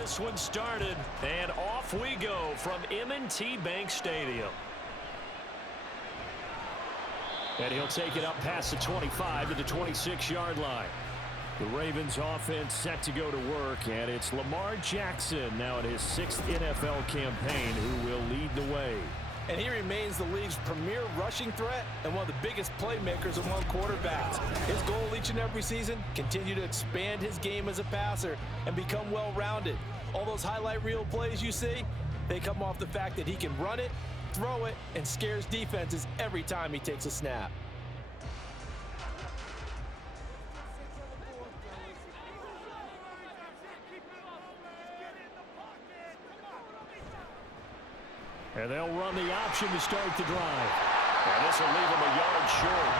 This one started, and off we go from M&T Bank Stadium. And he'll take it up past the 25 to the 26-yard line. The Ravens offense set to go to work, and it's Lamar Jackson now in his 6th NFL campaign who will lead the way. And he remains the league's premier rushing threat and one of the biggest playmakers among quarterbacks. His goal each and every season, continue to expand his game as a passer and become well-rounded. All those highlight reel plays you see, they come off the fact that he can run it, throw it, and scares defenses every time he takes a snap. And they'll run the option to start the drive. And this will leave him a yard short.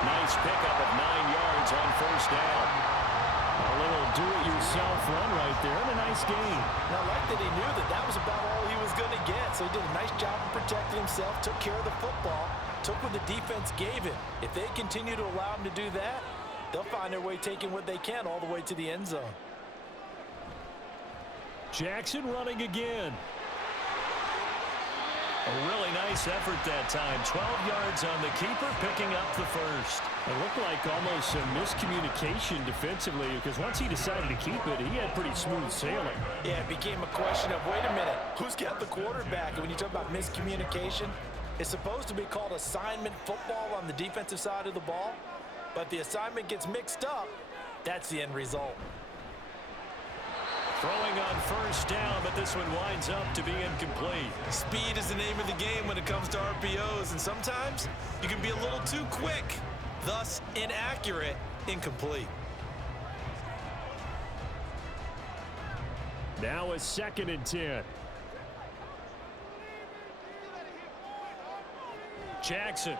Nice pickup of 9 yards on first down. A little do-it-yourself run right there and a nice gain. And I like that he knew that that was about all he was going to get. So he did a nice job of protecting himself, took care of the football, took what the defense gave him. If they continue to allow him to do that, they'll find their way taking what they can all the way to the end zone. Jackson running again. A really nice effort that time. 12 yards on the keeper, picking up the first. It looked like almost a miscommunication defensively because once he decided to keep it, he had pretty smooth sailing. Yeah, it became a question of, wait a minute, who's got the quarterback? And when you talk about miscommunication, it's supposed to be called assignment football on the defensive side of the ball. But the assignment gets mixed up. That's the end result. Throwing on first down, but this one winds up to be incomplete. Speed is the name of the game when it comes to RPOs, and sometimes you can be a little too quick, thus inaccurate, incomplete. Now a 2nd and 10. Jackson.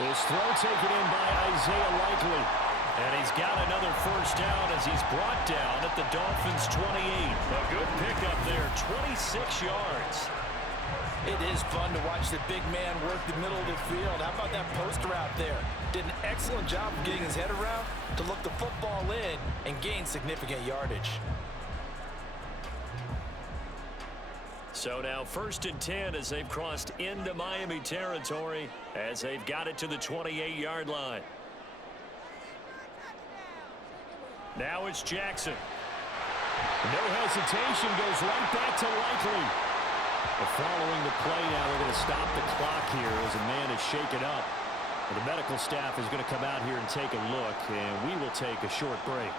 This throw taken in by Isaiah Likely. And he's got another first down as he's brought down at the Dolphins' 28. A good pickup there, 26 yards. It is fun to watch the big man work the middle of the field. How about that post route there? Did an excellent job of getting his head around to look the football in and gain significant yardage. So now 1st and 10 as they've crossed into Miami territory as they've got it to the 28-yard line. Now it's Jackson. No hesitation, goes right back to Likely. Following the play now, they're going to stop the clock here as a man is shaken up. And the medical staff is going to come out here and take a look, and we will take a short break.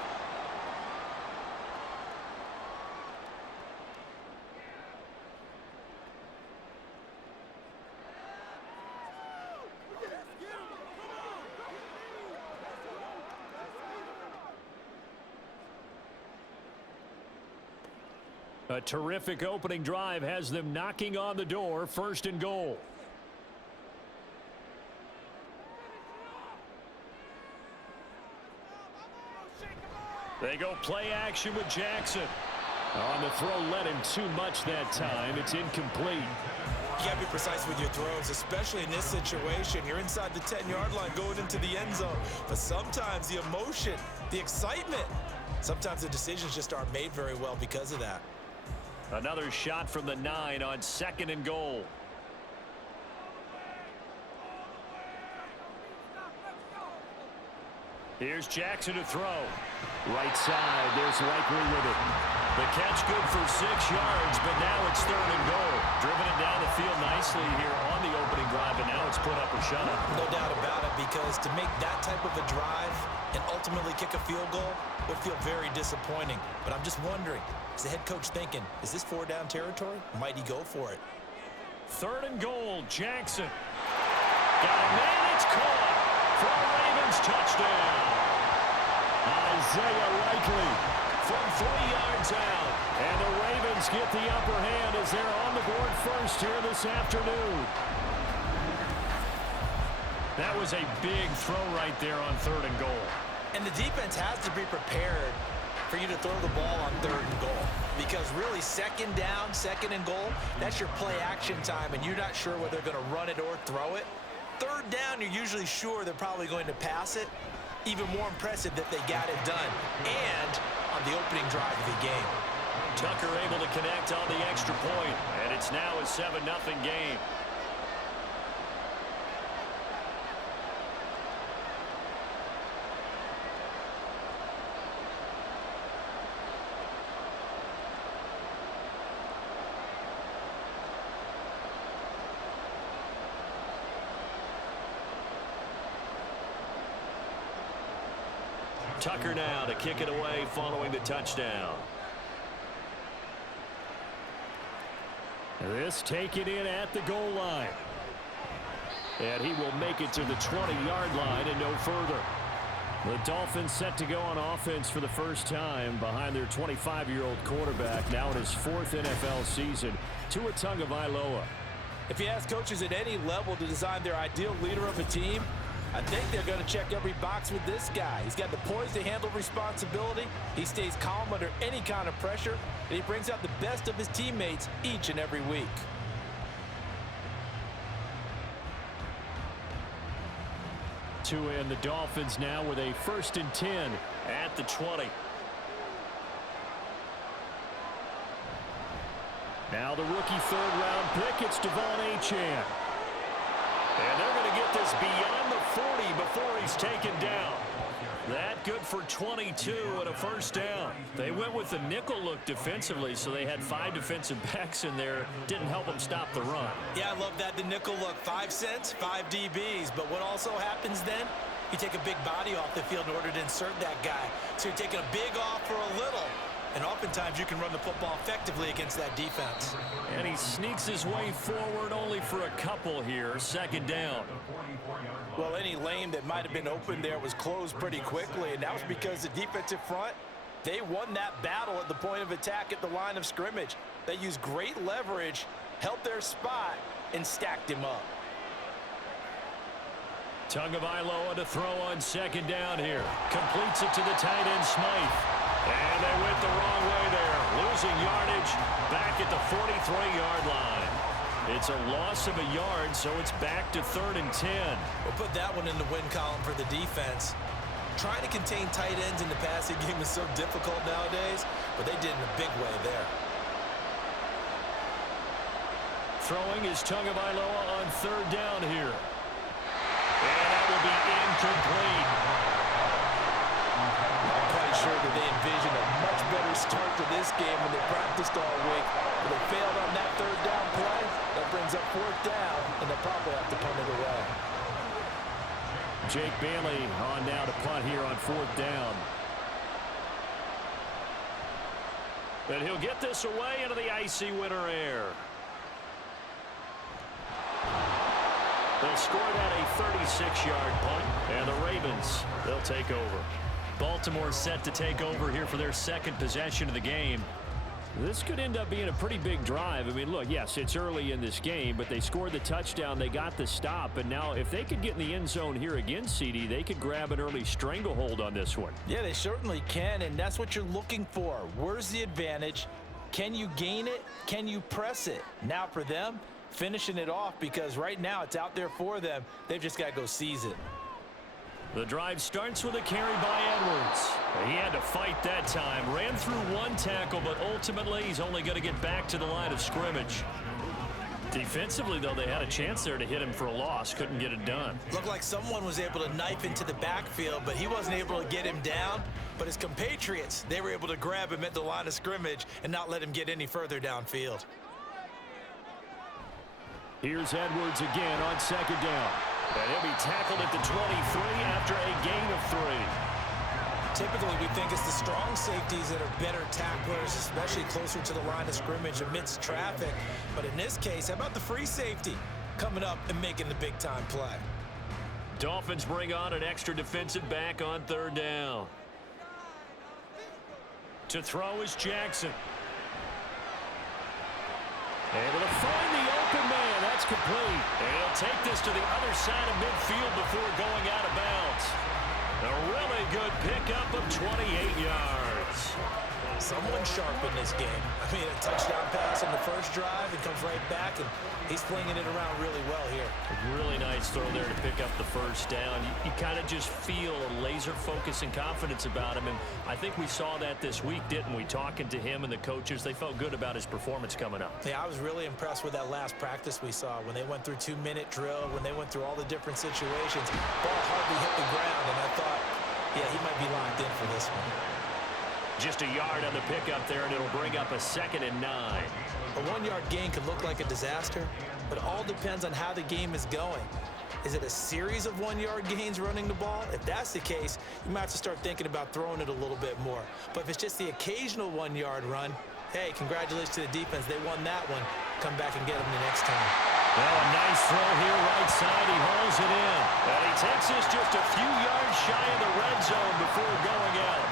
A terrific opening drive has them knocking on the door. 1st and goal. They go play action with Jackson. On the throw, led him too much that time. It's incomplete. You got to be precise with your throws, especially in this situation. You're inside the 10-yard line going into the end zone. But sometimes the emotion, the excitement, sometimes the decisions just aren't made very well because of that. Another shot from the 9 on 2nd and goal. Here's Jackson to throw. Right side, there's Likely with it. The catch good for 6 yards, but now it's 3rd and goal. Driven it down the field nicely here on the opening drive, and now it's put up or shut up. No doubt about it, because to make that type of a drive and ultimately kick a field goal would feel very disappointing. But I'm just wondering, is the head coach thinking, is this 4-down territory? Might he go for it? 3rd and goal, Jackson. Got a man, it's caught for a Ravens touchdown. Isaiah Likely from 3 yards out. And the Ravens get the upper hand as they're on the board first here this afternoon. That was a big throw right there on 3rd and goal. And the defense has to be prepared for you to throw the ball on 3rd and goal. Because really, 2nd down, 2nd and goal, that's your play action time, and you're not sure whether they're going to run it or throw it. 3rd down, you're usually sure they're probably going to pass it. Even more impressive that they got it done. And on the opening drive of the game. Tucker able to connect on the extra point, and it's now a 7-0 game. Tucker now to kick it away following the touchdown. This taken in at the goal line. And he will make it to the 20-yard line and no further. The Dolphins set to go on offense for the first time behind their 25-year-old quarterback, now in his 4th NFL season, Tua Tagovailoa. If you ask coaches at any level to design their ideal leader of a team, I think they're going to check every box with this guy. He's got the poise to handle responsibility. He stays calm under any kind of pressure, and he brings out the best of his teammates each and every week. Tua and the Dolphins now with a 1st and 10 at the 20. Now the rookie 3rd-round pick, it's Devon Achane. And they're going to get this beyond the 40 before he's taken down. That good for 22 and a 1st down. They went with the nickel look defensively, so they had 5 defensive backs in there. Didn't help them stop the run. Yeah, I love that, the nickel look. 5 cents, 5 DBs. But what also happens then? You take a big body off the field in order to insert that guy. So you're taking a big off for a little. And oftentimes you can run the football effectively against that defense. And he sneaks his way forward only for a couple here. 2nd down. Well, any lane that might have been open there was closed pretty quickly, and that was because the defensive front, they won that battle at the point of attack at the line of scrimmage. They used great leverage, held their spot, and stacked him up. Tagovailoa to throw on 2nd down here. Completes it to the tight end, Smythe. And they went the wrong way there. Losing yardage back at the 43-yard line. It's a loss of a yard, so it's back to 3rd and 10. We'll put that one in the win column for the defense. Trying to contain tight ends in the passing game is so difficult nowadays, but they did in a big way there. Throwing is Tagovailoa on 3rd down here. And that will be incomplete. I'm quite sure that they envisioned a much better start to this game when they practiced all week. But they failed on that 3rd down play. That brings up 4th down, and they'll probably have to punt it away. Jake Bailey on now to punt here on 4th down. And he'll get this away into the icy winter air. They'll score that a 36-yard punt, and the Ravens, they'll take over. Baltimore set to take over here for their 2nd possession of the game. This could end up being a pretty big drive. I mean, look, yes, it's early in this game, but they scored the touchdown. They got the stop, and now if they could get in the end zone here again, CD, they could grab an early stranglehold on this one. Yeah, they certainly can, and that's what you're looking for. Where's the advantage? Can you gain it? Can you press it? Now for them, finishing it off, because right now it's out there for them. They've just got to go seize it. The drive starts with a carry by Edwards. He had to fight that time. Ran through 1 tackle, but ultimately he's only going to get back to the line of scrimmage. Defensively, though, they had a chance there to hit him for a loss. Couldn't get it done. Looked like someone was able to knife into the backfield, but he wasn't able to get him down. But his compatriots, they were able to grab him at the line of scrimmage and not let him get any further downfield. Here's Edwards again on 2nd down. And he'll be tackled at the 23 after a gain of 3. Typically, we think it's the strong safeties that are better tacklers, especially closer to the line of scrimmage amidst traffic. But in this case, how about the free safety coming up and making the big-time play? Dolphins bring on an extra defensive back on 3rd down. To throw is Jackson. Able to find the open man. That's complete. And he'll take this to the other side of midfield before going out of bounds. A really good pickup of 28 yards. Someone sharp in this game. I mean, a touchdown pass on the first drive and comes right back, and he's flinging it around really well here. A really nice throw there to pick up the first down. You kind of just feel a laser focus and confidence about him, and I think we saw that this week, didn't we? Talking to him and the coaches, they felt good about his performance coming up. Yeah, I was really impressed with that last practice we saw when they went through 2-minute drill, when they went through all the different situations. Ball hardly hit the ground, and I thought, yeah, he might be locked in for this one. Just a yard on the pickup there, and it'll bring up a 2nd and 9. A 1-yard gain could look like a disaster, but it all depends on how the game is going. Is it a series of 1-yard gains running the ball? If that's the case, you might have to start thinking about throwing it a little bit more. But if it's just the occasional 1-yard run, hey, congratulations to the defense. They won that one. Come back and get them the next time. Well, a nice throw here right side. He hauls it in. And he takes us just a few yards shy of the red zone before going out.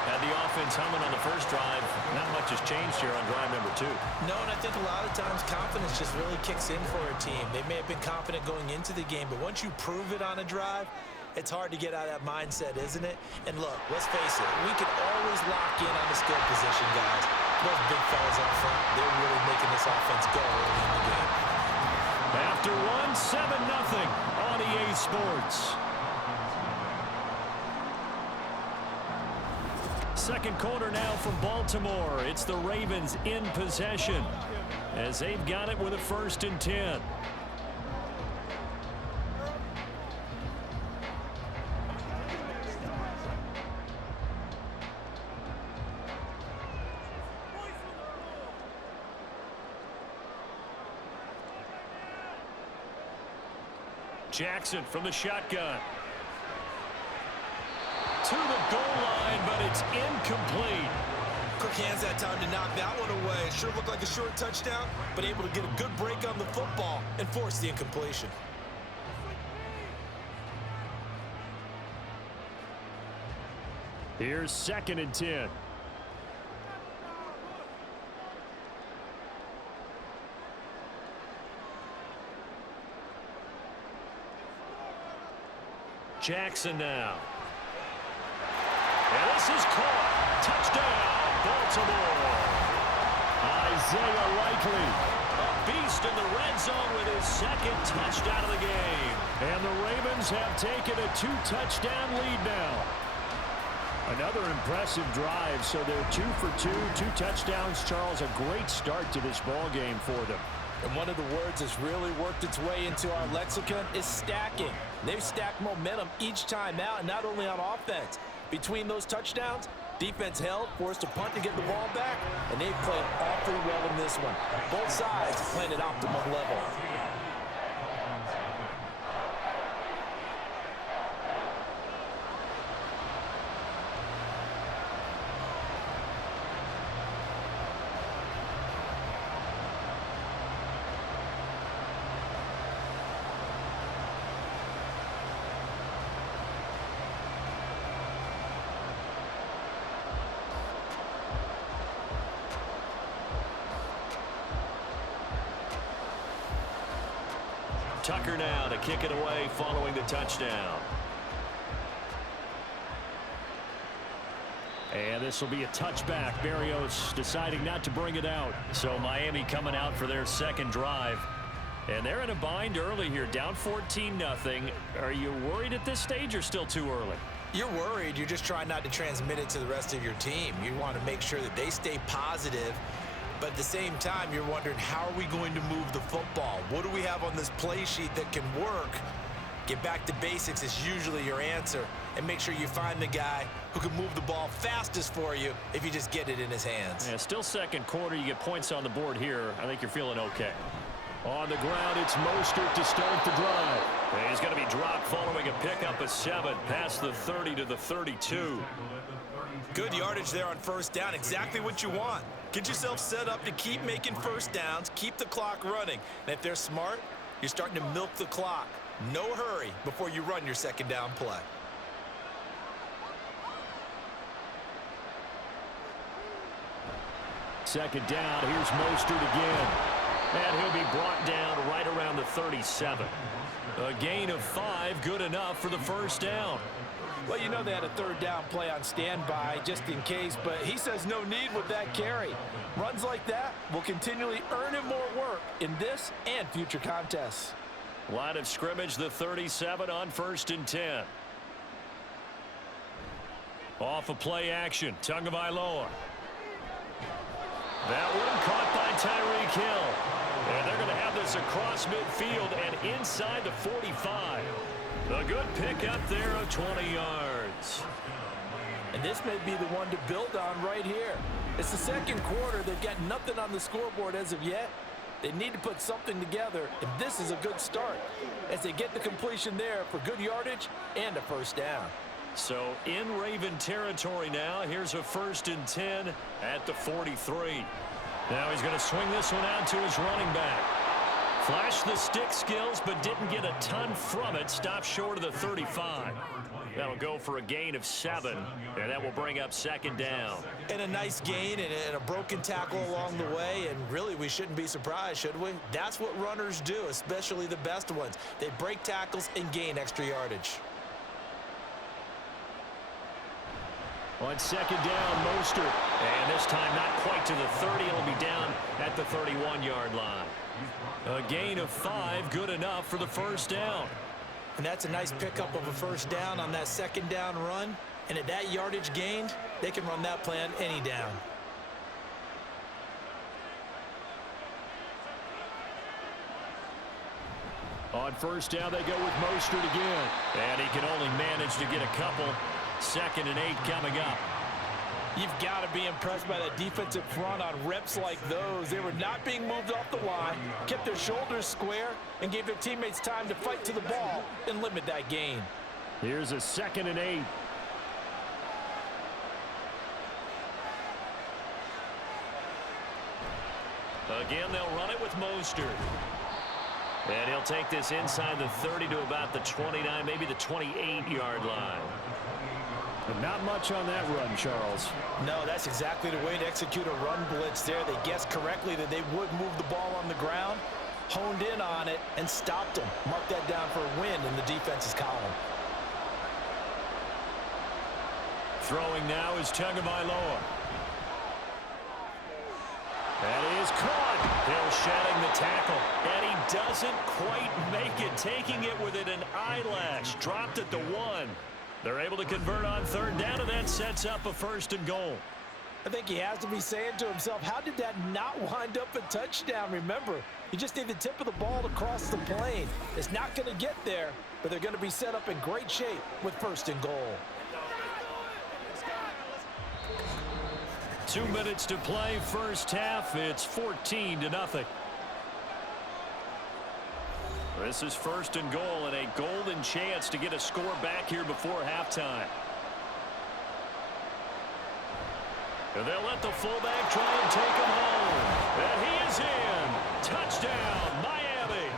Had the offense humming on the first drive. Not much has changed here on drive number 2. No, and I think a lot of times confidence just really kicks in for a team. They may have been confident going into the game, but once you prove it on a drive, it's hard to get out of that mindset, isn't it? And look, let's face it, we can always lock in on the skill position, guys. Those big fellas up front, they're really making this offense go early in the game. After one, 7-0 on EA Sports. Second quarter now from Baltimore. It's the Ravens in possession as they've got it with a 1st and 10. Jackson from the shotgun. To the goal line, but it's incomplete. Quick hands that time to knock that one away. It sure looked like a short touchdown, but able to get a good break on the football and force the incompletion. Here's 2nd and 10. Jackson now. And this is caught. Touchdown, Baltimore. Isaiah Likely, a beast in the red zone with his 2nd touchdown of the game. And the Ravens have taken a 2-touchdown lead now. Another impressive drive, so they're 2 for 2, 2 touchdowns. Charles, a great start to this ball game for them. And one of the words that's really worked its way into our lexicon is stacking. They've stacked momentum each time out, and not only on offense. Between those touchdowns, defense held, forced a punt to get the ball back, and they've played awfully well in this one. Both sides playing at optimum level. Tucker now to kick it away following the touchdown. And this will be a touchback. Berrios deciding not to bring it out. So Miami coming out for their 2nd drive. And they're in a bind early here, down 14-0. Are you worried at this stage or still too early? You're worried. You're just trying not to transmit it to the rest of your team. You want to make sure that they stay positive. But at the same time, you're wondering, how are we going to move the football? What do we have on this play sheet that can work? Get back to basics is usually your answer. And make sure you find the guy who can move the ball fastest for you if you just get it in his hands. Yeah, still 2nd quarter. You get points on the board here. I think you're feeling okay. On the ground, it's Mostert to start the drive. And he's going to be dropped following a pickup of 7 past the 30 to the 32. Good yardage there on 1st down. Exactly what you want. Get yourself set up to keep making 1st downs, keep the clock running. And if they're smart, you're starting to milk the clock. No hurry before you run your 2nd down play. Second down, here's Mostert again. And he'll be brought down right around the 37. A gain of 5, good enough for the 1st down. Well, you know they had a third down play on standby just in case, but he says no need with that carry. Runs like that will continually earn him more work in this and future contests. Line of scrimmage, the 37 on 1st and 10. Off of play action, Tagovailoa. That one caught by Tyreek Hill. And they're going to have this across midfield and inside the 45. A good pickup there of 20 yards. And this may be the one to build on right here. It's the second quarter. They've got nothing on the scoreboard as of yet. They need to put something together, and this is a good start as they get the completion there for good yardage and a first down. So in Raven territory now. Here's a 1st and 10 at the 43. Now he's going to swing this one out to his running back. Flashed the stick skills, but didn't get a ton from it. Stopped short of the 35. That'll go for a gain of 7, and that will bring up 2nd down. And a nice gain and a broken tackle along the way, and really we shouldn't be surprised, should we? That's what runners do, especially the best ones. They break tackles and gain extra yardage. On 2nd down, Mostert. And this time not quite to the 30. It'll be down at the 31-yard line. A gain of 5, good enough for the first down. And that's a nice pickup of a first down on that 2nd down run. And at that yardage gained, they can run that plan any down. On 1st down, they go with Mostert again. And he can only manage to get a couple. 2nd and 8 coming up. You've got to be impressed by that defensive front on reps like those. They were not being moved off the line, kept their shoulders square, and gave their teammates time to fight to the ball and limit that gain. Here's a 2nd and 8. Again, they'll run it with Mostert. And he'll take this inside the 30 to about the 29, maybe the 28-yard line. But not much on that run, Charles. No, that's exactly the way to execute a run blitz there. They guessed correctly that they would move the ball on the ground, honed in on it, and stopped them. Mark that down for a win in the defense's column. Throwing now is Tagovailoa. That is caught. Hill shedding the tackle. And he doesn't quite make it. Taking it within an eyelash. Dropped at the 1. They're able to convert on 3rd down, and that sets up a 1st and goal. I think he has to be saying to himself, how did that not wind up a touchdown? Remember, you just need the tip of the ball to cross the plane. It's not going to get there, but they're going to be set up in great shape with 1st and goal. 2 minutes to play, first half. It's 14-0. This is 1st and goal and a golden chance to get a score back here before halftime. And they'll let the fullback try and take him home. And he is in. Touchdown, Miami.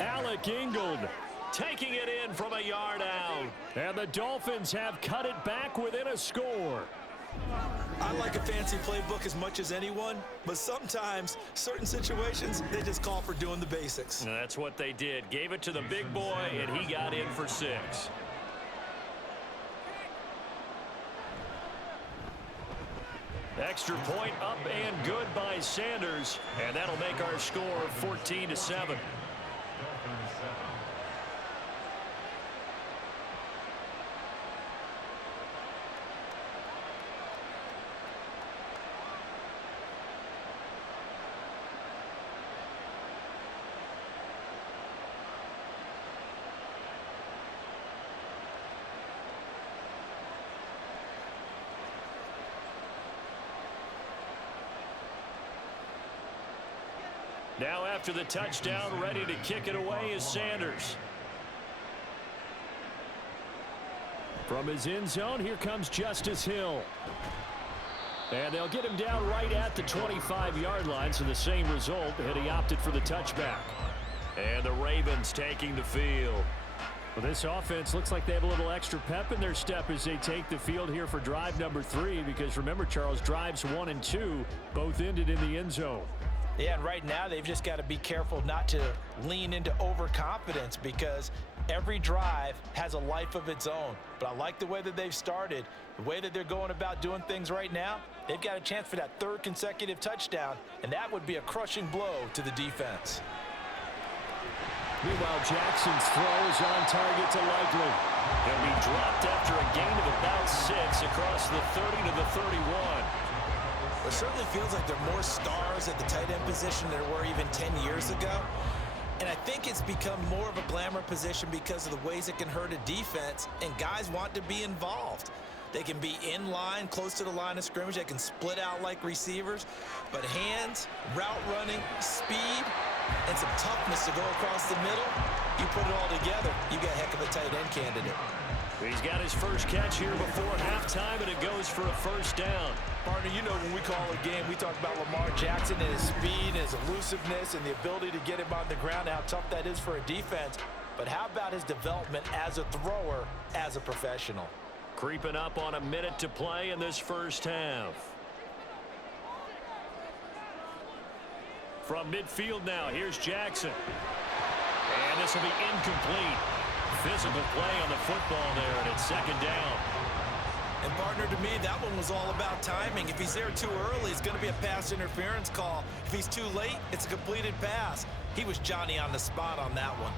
Alec Ingold taking it in from a yard out. And the Dolphins have cut it back within a score. I like a fancy playbook as much as anyone, but sometimes certain situations, they just call for doing the basics. And that's what they did. Gave it to the big boy, and he got in for 6. Extra point up and good by Sanders, and that'll make our score 14-7. Now after the touchdown, ready to kick it away is Sanders. From his end zone, here comes Justice Hill. And they'll get him down right at the 25-yard line, so the same result, and he opted for the touchback. And the Ravens taking the field. Well, this offense looks like they have a little extra pep in their step as they take the field here for drive number 3, because remember, Charles, drives 1 and 2 both ended in the end zone. Yeah, and right now they've just got to be careful not to lean into overconfidence, because Every drive has a life of its own, but I like the way that they've started, the way that they're going about doing things right now. They've got a chance for that third consecutive touchdown, and that would be a crushing blow to the defense. Meanwhile, Jackson's throw is on target to Likely. He'll be dropped after a gain of about 6 across the 30 to the 31. It certainly feels like there are more stars at the tight end position than there were even 10 years ago. And I think it's become more of a glamour position because of the ways it can hurt a defense, and guys want to be involved. They can be in line, close to the line of scrimmage. They can split out like receivers. But hands, route running, speed, and some toughness to go across the middle, you put it all together, you got a heck of a tight end candidate. He's got his first catch here before halftime, and it goes for a first down. Partner, you know when we call a game, we talk about Lamar Jackson and his speed and his elusiveness and the ability to get him on the ground and how tough that is for a defense. But how about his development as a thrower, as a professional? Creeping up on a minute to play in this first half. From midfield now, here's Jackson. And this will be incomplete. Physical play on the football there, and it's second down. And partner, to me, that one was all about timing. If he's there too early, it's going to be a pass interference call. If he's too late, it's a completed pass. He was Johnny on the spot on that one.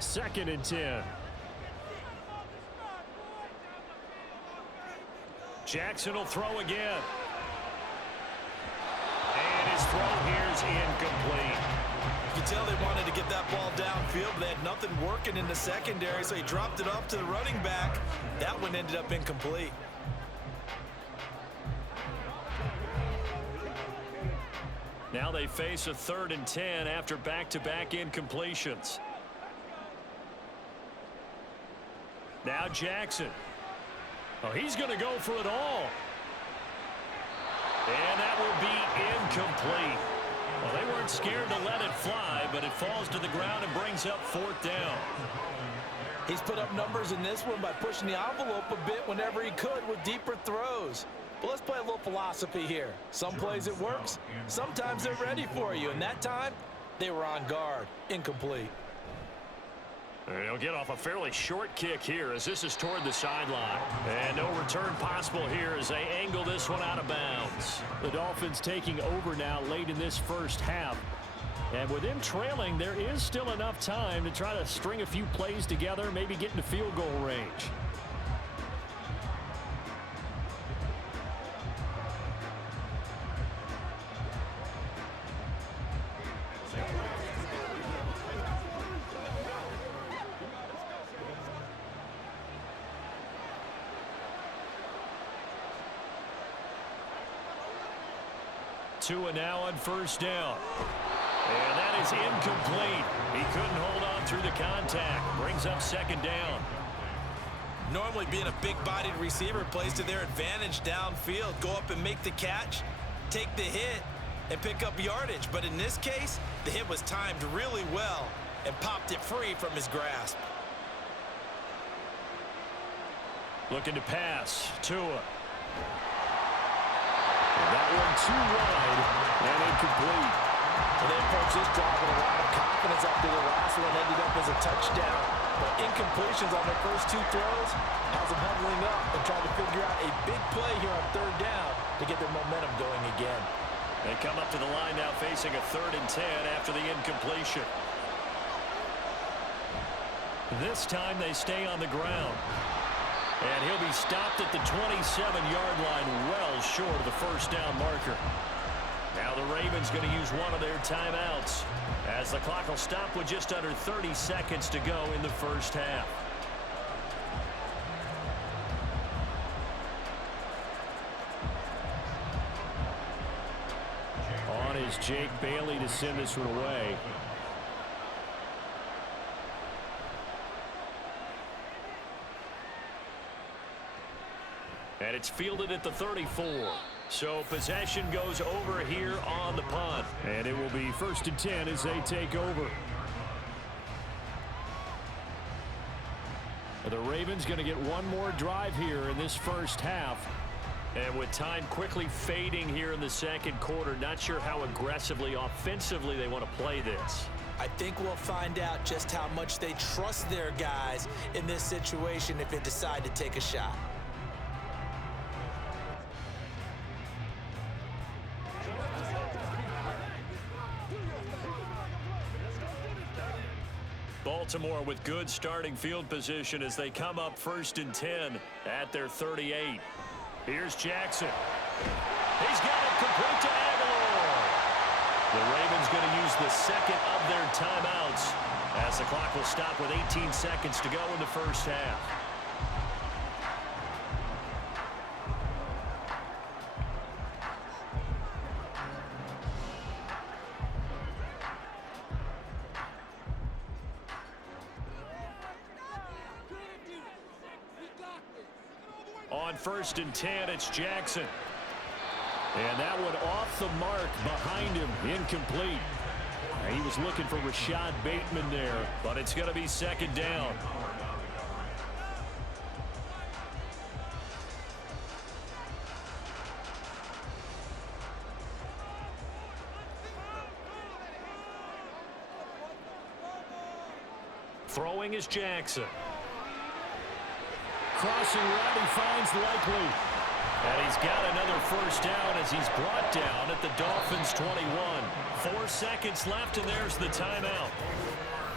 2nd and 10. Jackson will throw again. And his throw here is incomplete. You can tell they wanted to get that ball downfield, but they had nothing working in the secondary, so he dropped it off to the running back. That one ended up incomplete. Now they face a 3rd and 10 after back-to-back incompletions. Now Jackson. Oh, he's going to go for it all. And that will be incomplete. Well, they weren't scared to let it fly, but it falls to the ground and brings up 4th down. He's put up numbers in this one by pushing the envelope a bit whenever he could with deeper throws. But let's play a little philosophy here. Some plays it works. Sometimes they're ready for you. And that time, they were on guard. Incomplete. He'll get off a fairly short kick here as this is toward the sideline. And no return possible here as they angle this one out of bounds. The Dolphins taking over now late in this first half. And with them trailing, there is still enough time to try to string a few plays together, maybe get into field goal range. Tua now on first down. And that is incomplete. He couldn't hold on through the contact. Brings up 2nd down. Normally being a big-bodied receiver plays to their advantage downfield. Go up and make the catch, take the hit, and pick up yardage. But in this case, the hit was timed really well and popped it free from his grasp. Looking to pass. Tua. That one too wide and incomplete. And they approached this drive with a lot of confidence after the last one ended up as a touchdown. But incompletions on their first 2 throws has them huddling up and trying to figure out a big play here on 3rd down to get their momentum going again. They come up to the line now facing a 3rd and 10 after the incompletion. This time they stay on the ground. And he'll be stopped at the 27-yard line, well short of the first down marker. Now the Ravens going to use one of their timeouts as the clock will stop with just under 30 seconds to go in the first half. On is Jake Bailey to send this one away. And it's fielded at the 34. So possession goes over here on the punt. And it will be 1st and 10 as they take over. The Ravens going to get one more drive here in this first half. And with time quickly fading here in the 2nd quarter, not sure how aggressively, offensively they want to play this. I think we'll find out just how much they trust their guys in this situation if they decide to take a shot. Baltimore with good starting field position as they come up 1st and 10 at their 38. Here's Jackson. He's got it complete to Aguilar. The Ravens going to use the second of their timeouts as the clock will stop with 18 seconds to go in the first half. On 1st and 10, it's Jackson. And that one off the mark behind him, incomplete. He was looking for Rashad Bateman there, but it's going to be 2nd down. Throwing is Jackson. Crossing right, he finds Likely. And he's got another 1st down as he's brought down at the Dolphins' 21. 4 seconds left, and there's the timeout.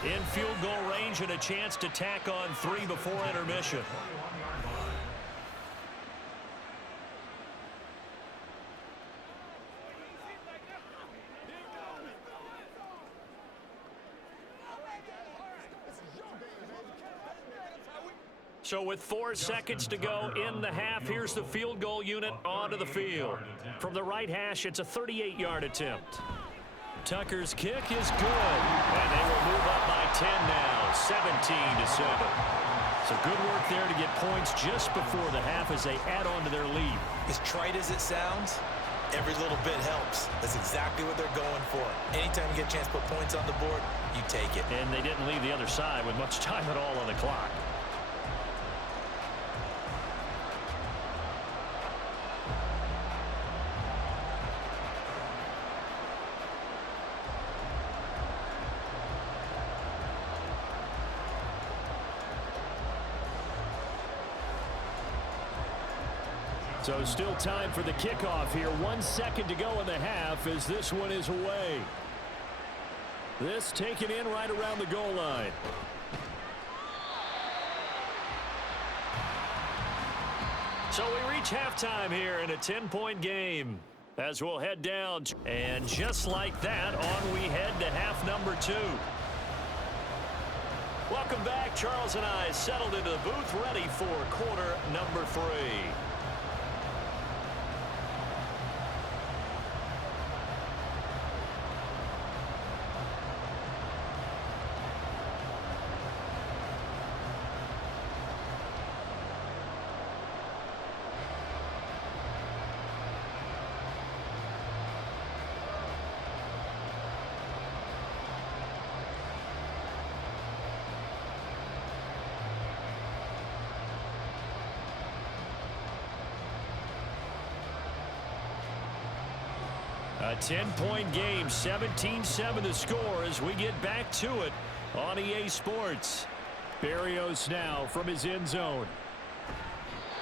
In field goal range and a chance to tack on 3 before intermission. So with 4 seconds to go in the half, here's the field goal unit onto the field. From the right hash, it's a 38-yard attempt. Tucker's kick is good, and they will move up by 10 now, 17-7. So good work there to get points just before the half as they add on to their lead. As trite as it sounds, every little bit helps. That's exactly what they're going for. Anytime you get a chance to put points on the board, you take it. And they didn't leave the other side with much time at all on the clock. So still time for the kickoff here. 1 second to go in the half as this one is away. This taken in right around the goal line. So we reach halftime here in a 10-point game as we'll head down. And just like that, on we head to half number 2. Welcome back. Charles and I settled into the booth ready for quarter number 3. A 10-point game, 17-7 the score as we get back to it on EA Sports. Berrios now from his end zone.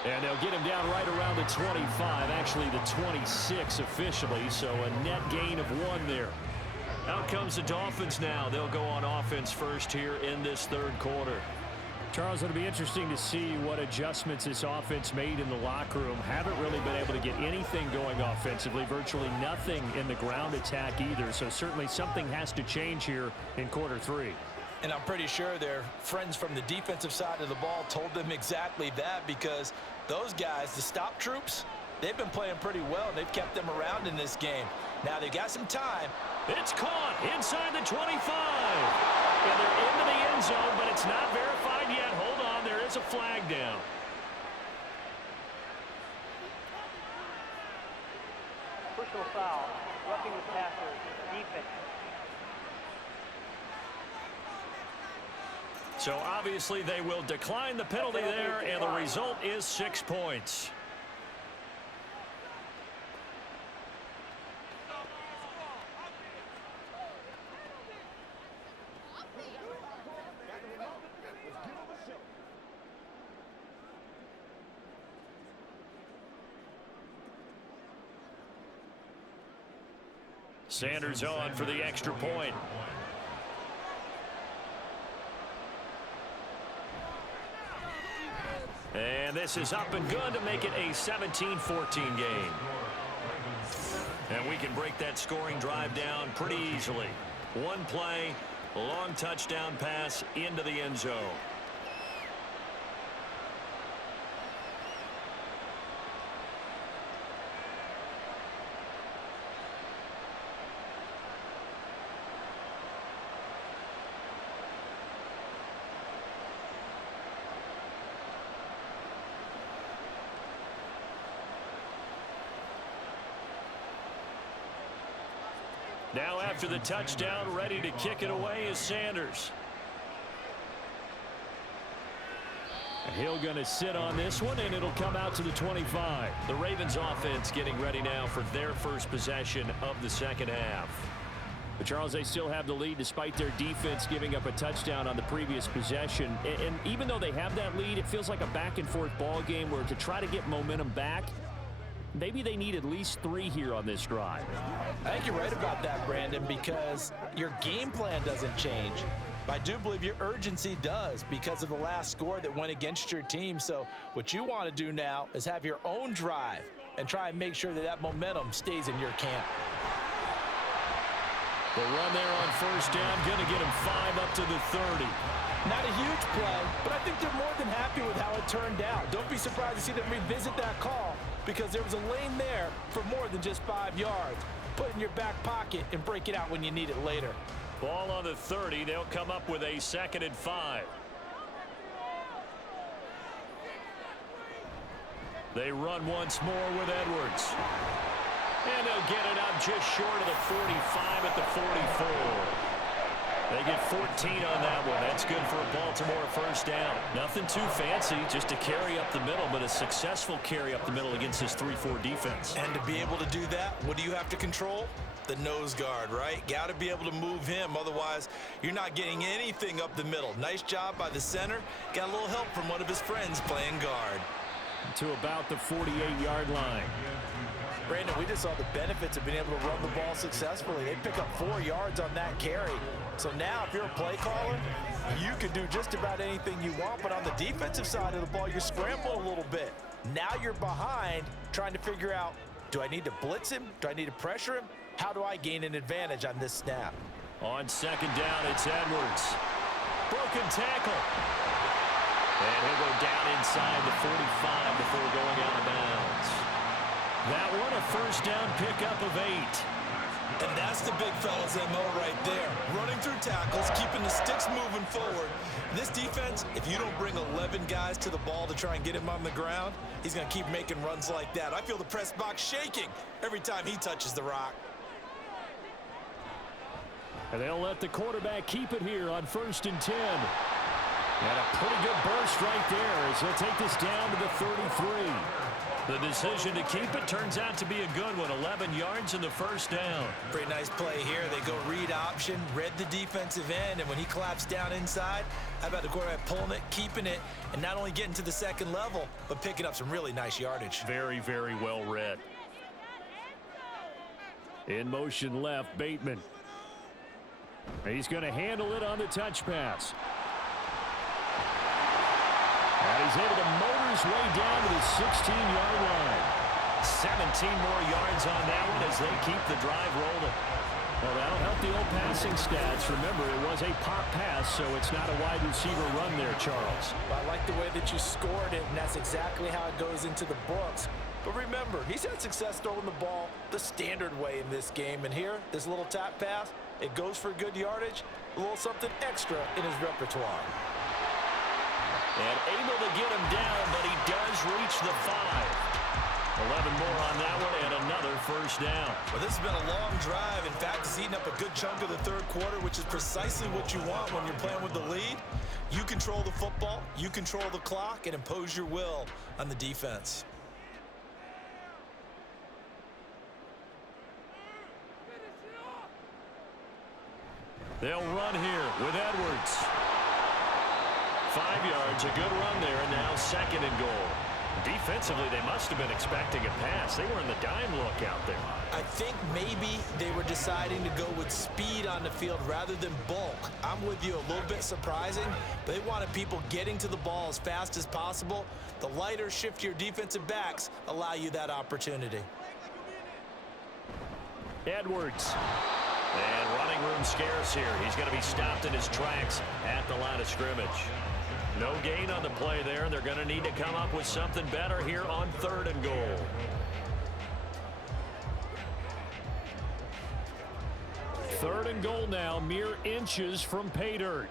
And they'll get him down right around the 25, actually the 26 officially, so a net gain of 1 there. Out comes the Dolphins now. They'll go on offense first here in this 3rd quarter. Charles, it'll be interesting to see what adjustments this offense made in the locker room. Haven't really been able to get anything going offensively, virtually nothing in the ground attack either. So certainly something has to change here in quarter 3. And I'm pretty sure their friends from the defensive side of the ball told them exactly that, because those guys, the stop troops, they've been playing pretty well, and they've kept them around in this game. Now they've got some time. It's caught inside the 25. And they're into the end zone, but it's not verified yet. Hold on, there is a flag down. Personal foul, roughing the passer, defense. So obviously they will decline the penalty there, and the result is 6 points. Sanders on for the extra point. And this is up and good to make it a 17-14 game. And we can break that scoring drive down pretty easily. One play, long touchdown pass into the end zone. Now after the touchdown, ready to kick it away is Sanders. And he'll going to sit on this one, and it'll come out to the 25. The Ravens offense getting ready now for their first possession of the second half. But Charles, they still have the lead despite their defense giving up a touchdown on the previous possession. And even though they have that lead, it feels like a back-and-forth ball game where to try to get momentum back, maybe they need at least 3 here on this drive. I think you're right about that, Brandon, because your game plan doesn't change. But I do believe your urgency does because of the last score that went against your team. So what you want to do now is have your own drive and try and make sure that that momentum stays in your camp. The run there on first down, going to get him 5 up to the 30. Not a huge play, but I think they're more than happy with how it turned out. Don't be surprised to see them revisit that call because there was a lane there for more than just 5 yards. Put it in your back pocket and break it out when you need it later. Ball on the 30. They'll come up with a 2nd and 5. They run once more with Edwards. And they'll get it up just short of the 45 at the 44. They get 14 on that one. That's good for a Baltimore first down. Nothing too fancy, just a carry up the middle, but a successful carry up the middle against this 3-4 defense. And to be able to do that, what do you have to control? The nose guard, right? Got to be able to move him. Otherwise, you're not getting anything up the middle. Nice job by the center. Got a little help from one of his friends playing guard. To about the 48-yard line. Brandon, we just saw the benefits of being able to run the ball successfully. They pick up 4 yards on that carry. So now if you're a play caller, you can do just about anything you want. But on the defensive side of the ball, you're scrambling a little bit. Now you're behind trying to figure out, do I need to blitz him? Do I need to pressure him? How do I gain an advantage on this snap? On second down, it's Edwards. Broken tackle. And he'll go down inside the 45 before going out of bounds. That one, a first down pickup of 8. And that's the big fella's MO right there. Running through tackles, keeping the sticks moving forward. This defense, if you don't bring 11 guys to the ball to try and get him on the ground, he's going to keep making runs like that. I feel the press box shaking every time he touches the rock. And they'll let the quarterback keep it here on 1st and 10. And a pretty good burst right there as he'll take this down to the 33. The decision to keep it turns out to be a good one. 11 yards in the first down. Pretty nice play here. They go read option, read the defensive end, and when he claps down inside, how about the quarterback pulling it, keeping it, and not only getting to the second level, but picking up some really nice yardage. Very, very well read. In motion left, Bateman. He's going to handle it on the touch pass. And he's able to motor his way down to the 16-yard line. 17 more yards on that one as they keep the drive rolling. Well, that'll help the old passing stats. Remember, it was a pop pass, so it's not a wide receiver run there, Charles. Well, I like the way that you scored it, and that's exactly how it goes into the books. But remember, he's had success throwing the ball the standard way in this game. And here, this little tap pass, it goes for good yardage, a little something extra in his repertoire. And able to get him down, but he does reach the 5. 11 more on that one and another first down. Well, this has been a long drive. In fact, it's eaten up a good chunk of the third quarter, which is precisely what you want when you're playing with the lead. You control the football, you control the clock, and impose your will on the defense. They'll run here with Edwards. 5 yards, a good run there, and now 2nd and goal. Defensively, they must have been expecting a pass. They were in the dime look out there. I think maybe they were deciding to go with speed on the field rather than bulk. I'm with you, a little bit surprising. They wanted people getting to the ball as fast as possible. The lighter, shiftier defensive backs allow you that opportunity. Edwards. And running room scarce here. He's going to be stopped in his tracks at the line of scrimmage. No gain on the play there. They're going to need to come up with something better here on 3rd and goal. Third and goal now, mere inches from pay dirt.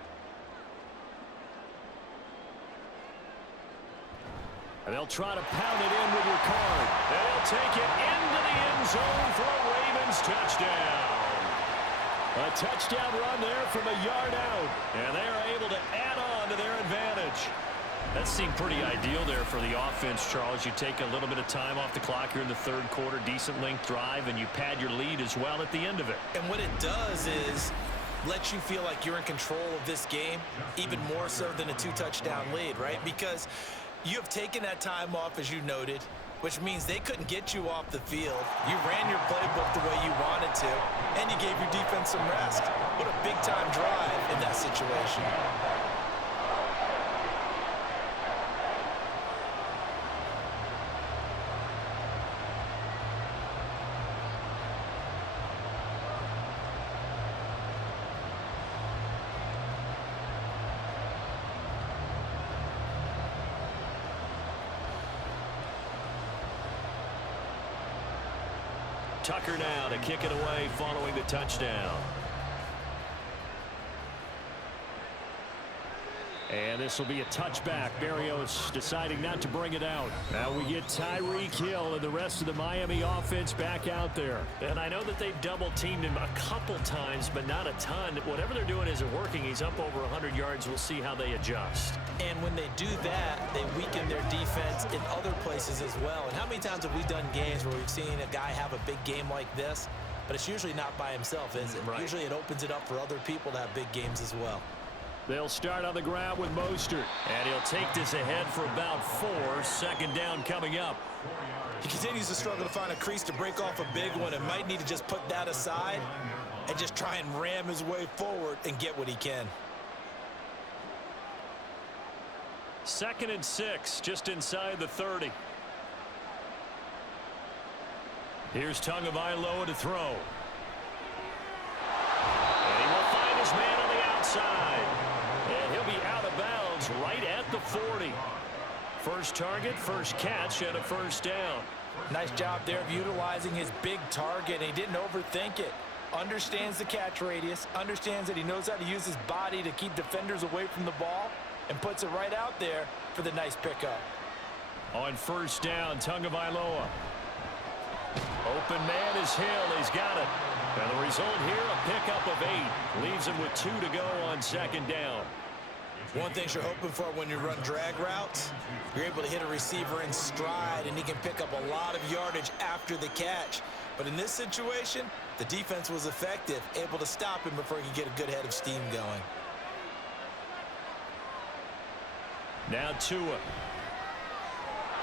And they'll try to pound it in with your card. And they'll take it into the end zone for a Ravens touchdown. A touchdown run there from a yard out. And they're able to add on to their advantage. That seemed pretty ideal there for the offense, Charles. You take a little bit of time off the clock here in the 3rd quarter, decent length drive, and you pad your lead as well at the end of it. And what it does is let you feel like you're in control of this game, even more so than a 2-touchdown lead, right? Because you have taken that time off, as you noted, which means they couldn't get you off the field. You ran your playbook the way you wanted to, and you gave your defense some rest. What a big-time drive in that situation. Tucker now to kick it away following the touchdown. And this will be a touchback. Berrios deciding not to bring it out. Now we get Tyreek Hill and the rest of the Miami offense back out there. And I know that they've double-teamed him a couple times, but not a ton. Whatever they're doing isn't working. He's up over 100 yards. We'll see how they adjust. And when they do that, they weaken their defense in other places as well. And how many times have we done games where we've seen a guy have a big game like this, but it's usually not by himself, is it? Right. Usually it opens it up for other people to have big games as well. They'll start on the ground with Mostert. And he'll take this ahead for about 4. 2nd down coming up. He continues to struggle to find a crease to break off a big one and might need to just put that aside and just try and ram his way forward and get what he can. 2nd and 6, just inside the 30. Here's Tagovailoa to throw. And he will find his man on the outside. And he'll be out of bounds right at the 40. First target, first catch, and a 1st down. Nice job there of utilizing his big target. He didn't overthink it. Understands the catch radius. Understands that he knows how to use his body to keep defenders away from the ball. And puts it right out there for the nice pickup. On 1st down, Tagovailoa. Open man is Hill. He's got it. And the result here, a pickup of 8. Leaves him with 2 to go on 2nd down. One thing you're hoping for when you run drag routes, you're able to hit a receiver in stride, and he can pick up a lot of yardage after the catch. But in this situation, the defense was effective, able to stop him before he could get a good head of steam going. Now Tua.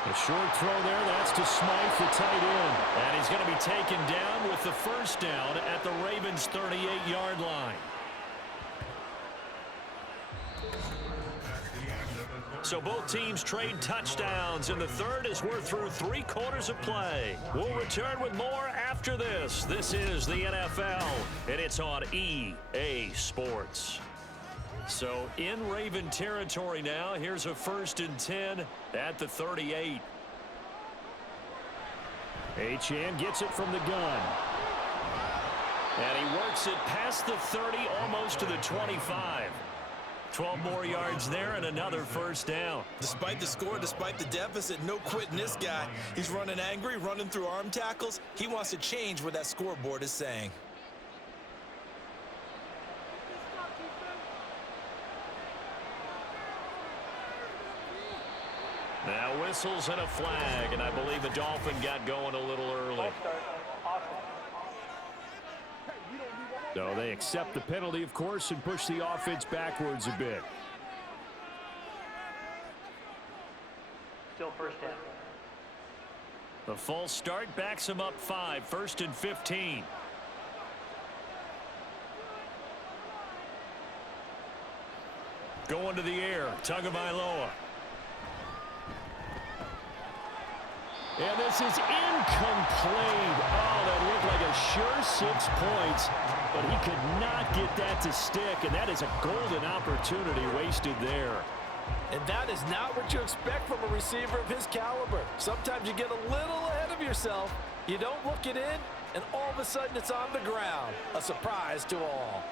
A short throw there. That's to Smythe, the tight end. And he's going to be taken down with the 1st down at the Ravens' 38-yard line. So both teams trade touchdowns in the 3rd as we're through 3 quarters of play. We'll return with more after this. This is the NFL, and it's on EA Sports. So in Raven territory now. Here's a 1st and 10 at the 38. Achane gets it from the gun. And he works it past the 30, almost to the 25. 12 more yards there and another 1st down. Despite the score, despite the deficit, no quitting this guy. He's running angry, running through arm tackles. He wants to change what that scoreboard is saying. Now whistles and a flag, and I believe the Dolphin got going a little early. So they accept the penalty, of course, and push the offense backwards a bit. Still 1st down. The false start backs him up 5, 1st and 15. Going to the air, Tagovailoa. And this is incomplete. Oh, that looked like a sure 6 points, but he could not get that to stick, and that is a golden opportunity wasted there. And that is not what you expect from a receiver of his caliber. Sometimes you get a little ahead of yourself. You don't look it in, and all of a sudden it's on the ground. A surprise to all.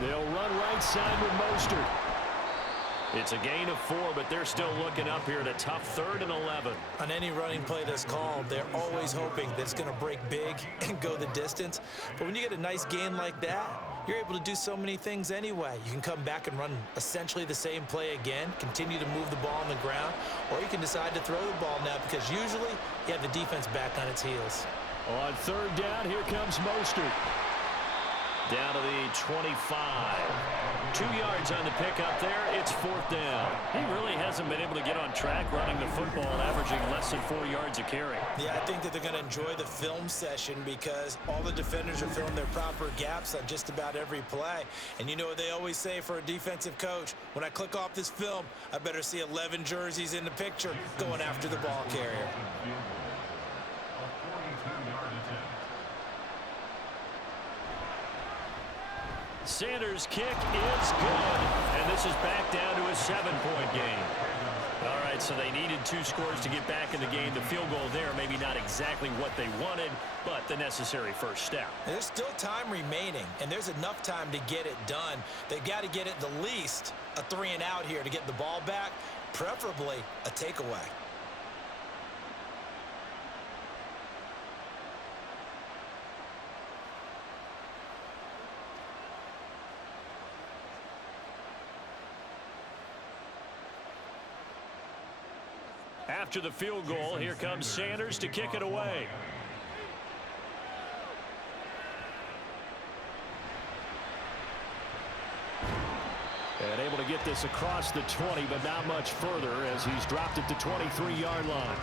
They'll run right side with Mostert. It's a gain of 4, but they're still looking up here at a tough 3rd and 11. On any running play that's called, they're always hoping that it's going to break big and go the distance. But when you get a nice gain like that, you're able to do so many things anyway. You can come back and run essentially the same play again, continue to move the ball on the ground, or you can decide to throw the ball now because usually you have the defense back on its heels. On 3rd down, here comes Mostert. Down to the 25. 2 yards on the pickup there. It's 4th down. He really hasn't been able to get on track running the football and averaging less than 4 yards a carry. Yeah, I think that they're going to enjoy the film session because all the defenders are filling their proper gaps on just about every play. And you know what they always say for a defensive coach? When I click off this film, I better see 11 jerseys in the picture going after the ball carrier. Sanders' kick is good, and this is back down to a 7-point game. All right, so they needed 2 scores to get back in the game. The field goal there, maybe not exactly what they wanted, but the necessary first step. There's still time remaining, and there's enough time to get it done. They've got to get it the least a 3 and out here to get the ball back, preferably a takeaway. After the field goal, here comes Sanders to kick it away. And able to get this across the 20, but not much further as he's dropped it to 23-yard line.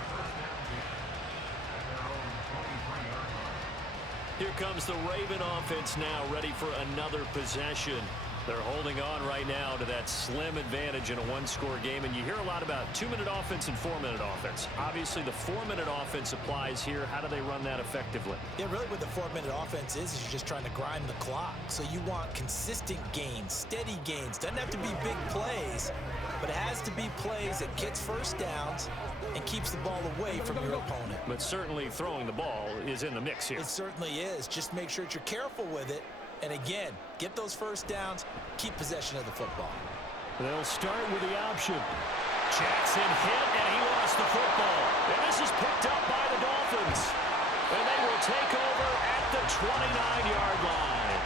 Here comes the Raven offense now, ready for another possession. They're holding on right now to that slim advantage in a 1-score game, and you hear a lot about 2-minute offense and 4-minute offense. Obviously, the 4-minute offense applies here. How do they run that effectively? Yeah, really what the 4-minute offense is you're just trying to grind the clock. So you want consistent gains, steady gains. Doesn't have to be big plays, but it has to be plays that gets first downs and keeps the ball away from your opponent. But certainly throwing the ball is in the mix here. It certainly is. Just make sure that you're careful with it. And again, get those first downs, keep possession of the football. They'll start with the option. Jackson hit, and he lost the football. And this is picked up by the Dolphins. And they will take over at the 29-yard line.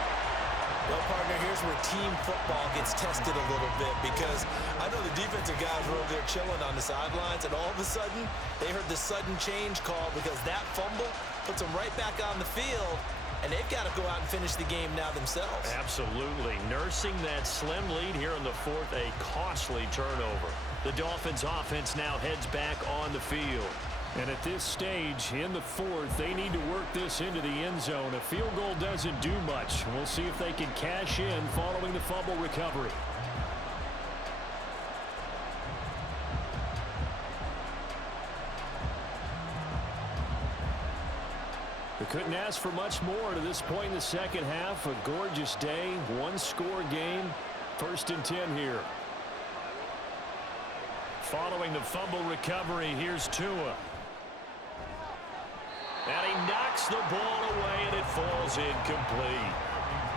Well, partner, here's where team football gets tested a little bit because I know the defensive guys were over there chilling on the sidelines, and all of a sudden, they heard the sudden change call because that fumble puts them right back on the field. And they've got to go out and finish the game now themselves. Absolutely. Nursing that slim lead here in the 4th, a costly turnover. The Dolphins offense now heads back on the field. And at this stage, in the 4th, they need to work this into the end zone. A field goal doesn't do much. We'll see if they can cash in following the fumble recovery. We couldn't ask for much more to this point in the second half. A gorgeous day, 1-score game, 1st and 10 here. Following the fumble recovery, here's Tua. And he knocks the ball away, and it falls incomplete.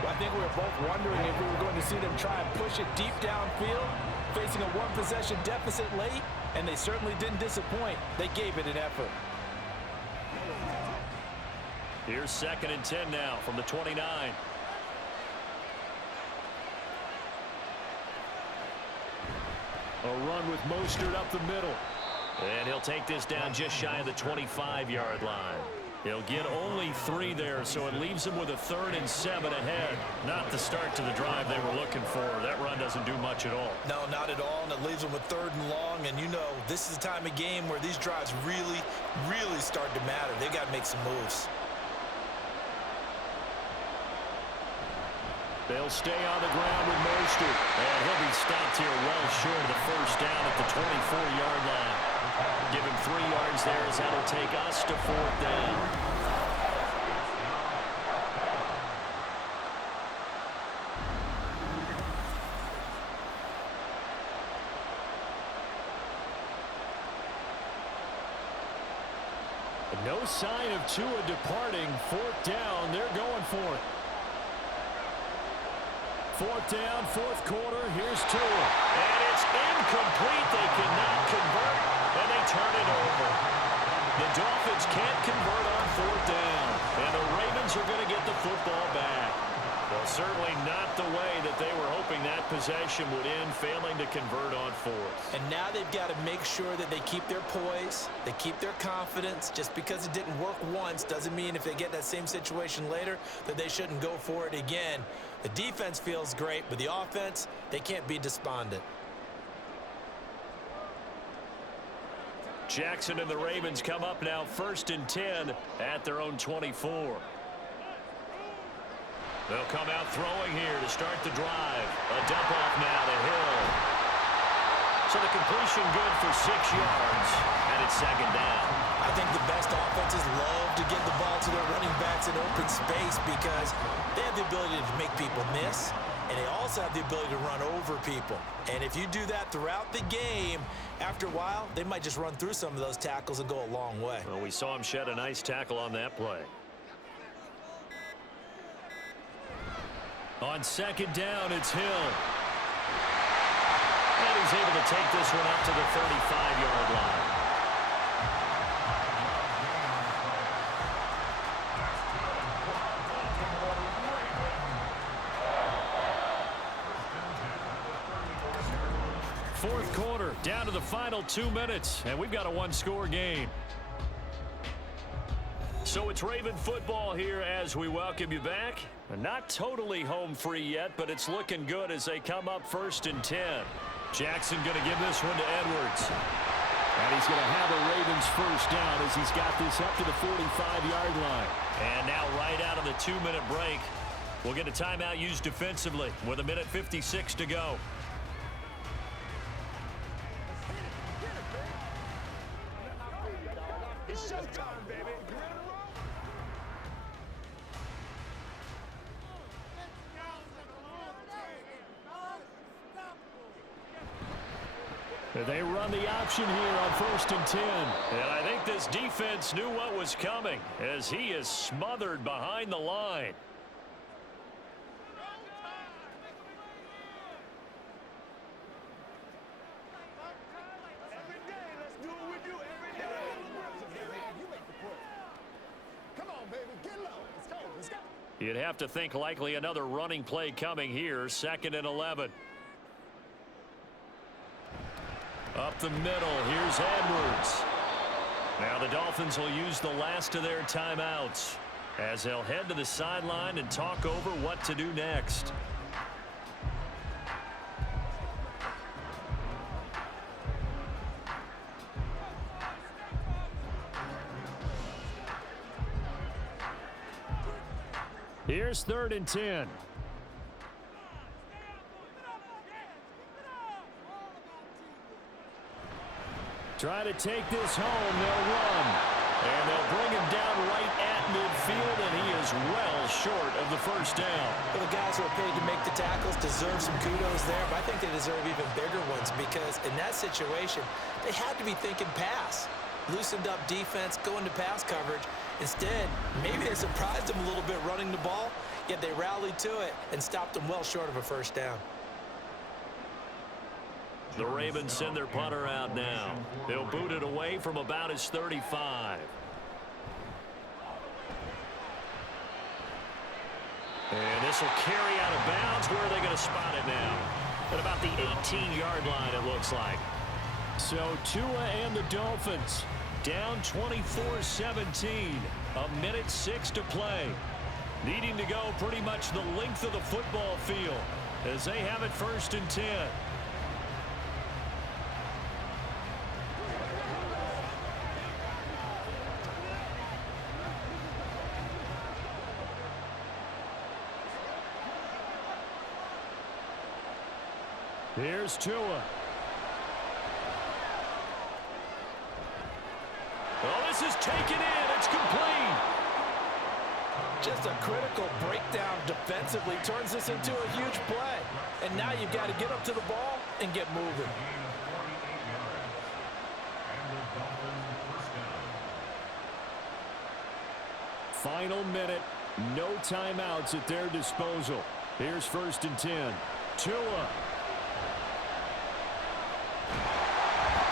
Well, I think we were both wondering if we were going to see them try and push it deep downfield, facing a 1-possession deficit late, and they certainly didn't disappoint. They gave it an effort. Here's 2nd and 10 now from the 29. A run with Mostert up the middle. And he'll take this down just shy of the 25-yard line. He'll get only 3 there, so it leaves him with a 3rd and 7 ahead. Not the start to the drive they were looking for. That run doesn't do much at all. No, not at all, and it leaves them with 3rd and long. And you know, this is the time of game where these drives really, really start to matter. They got to make some moves. They'll stay on the ground with Mostert. And he'll be stopped here well short of the first down at the 24-yard line. Give him 3 yards there as that'll take us to 4th down. No sign of Tua departing. 4th down. They're going for it. 4th down, 4th quarter. Here's Tua. And it's incomplete. They cannot convert, and they turn it over. The Dolphins can't convert on 4th down, and the Ravens are going to get the football back. Well, certainly not the way that they were hoping that possession would end, failing to convert on 4th. And now they've got to make sure that they keep their poise, they keep their confidence. Just because it didn't work once doesn't mean if they get that same situation later that they shouldn't go for it again. The defense feels great, but the offense, they can't be despondent. Jackson and the Ravens come up now 1st and 10 at their own 24. They'll come out throwing here to start the drive. A dump off now to Hill. So the completion good for 6 yards, and it's 2nd down. I think the best offenses love to get the ball to their running backs in open space because they have the ability to make people miss, and they also have the ability to run over people. And if you do that throughout the game, after a while, they might just run through some of those tackles and go a long way. Well, we saw him shed a nice tackle on that play. On 2nd down, it's Hill. And he's able to take this one up to the 35-yard line. Fourth quarter, down to the final 2 minutes, and we've got a 1-score game. So it's Raven football here as we welcome you back. Not totally home free yet, but it's looking good as they come up 1st and 10. Jackson going to give this one to Edwards. And he's going to have a Ravens 1st down as he's got this up to the 45-yard line. And now right out of the 2-minute break, we'll get a timeout used defensively with 1:56 to go. It's showtime, baby. They run the option here on 1st and 10. And I think this defense knew what was coming as he is smothered behind the line. Every day, let's do what we do every day. Come on, baby, get low. Let's go, let's go. You'd have to think likely another running play coming here, 2nd and 11. Up the middle, here's Edwards. Now the Dolphins will use the last of their timeouts as they'll head to the sideline and talk over what to do next. Here's 3rd and 10. Try to take this home. They'll run. And they'll bring him down right at midfield, and he is well short of the 1st down. Well, the guys who are paid to make the tackles deserve some kudos there, but I think they deserve even bigger ones because in that situation, they had to be thinking pass. Loosened up defense, going to pass coverage. Instead, maybe they surprised them a little bit running the ball, yet they rallied to it and stopped them well short of a 1st down. The Ravens send their punter out now. They'll boot it away from about his 35. And this will carry out of bounds. Where are they going to spot it now? At about the 18-yard line, it looks like. So Tua and the Dolphins Down 24-17. 1:06 to play. Needing to go pretty much the length of the football field as they have it 1st and 10. Here's Tua. Oh, this is taken in. It's complete. Just a critical breakdown defensively turns this into a huge play. And now you've got to get up to the ball and get moving. Final minute. No timeouts at their disposal. Here's 1st and 10. Tua.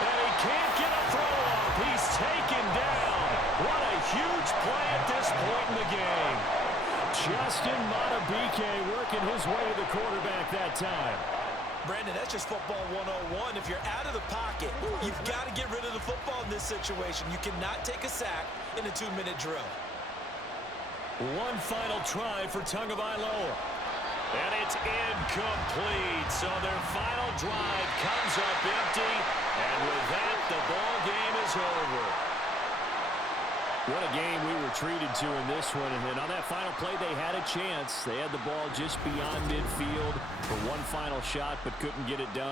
And he can't get a throw off. He's taken down. What a huge play at this point in the game. Justin Madubuike working his way to the quarterback that time. Brandon, that's just football 101. If you're out of the pocket, you've got to get rid of the football in this situation. You cannot take a sack in a 2-minute drill. One final try for Tagovailoa. And it's incomplete. So their final drive comes up empty. And with that, the ball game is over. What a game we were treated to in this one. And on that final play, they had a chance. They had the ball just beyond midfield for one final shot, but couldn't get it done.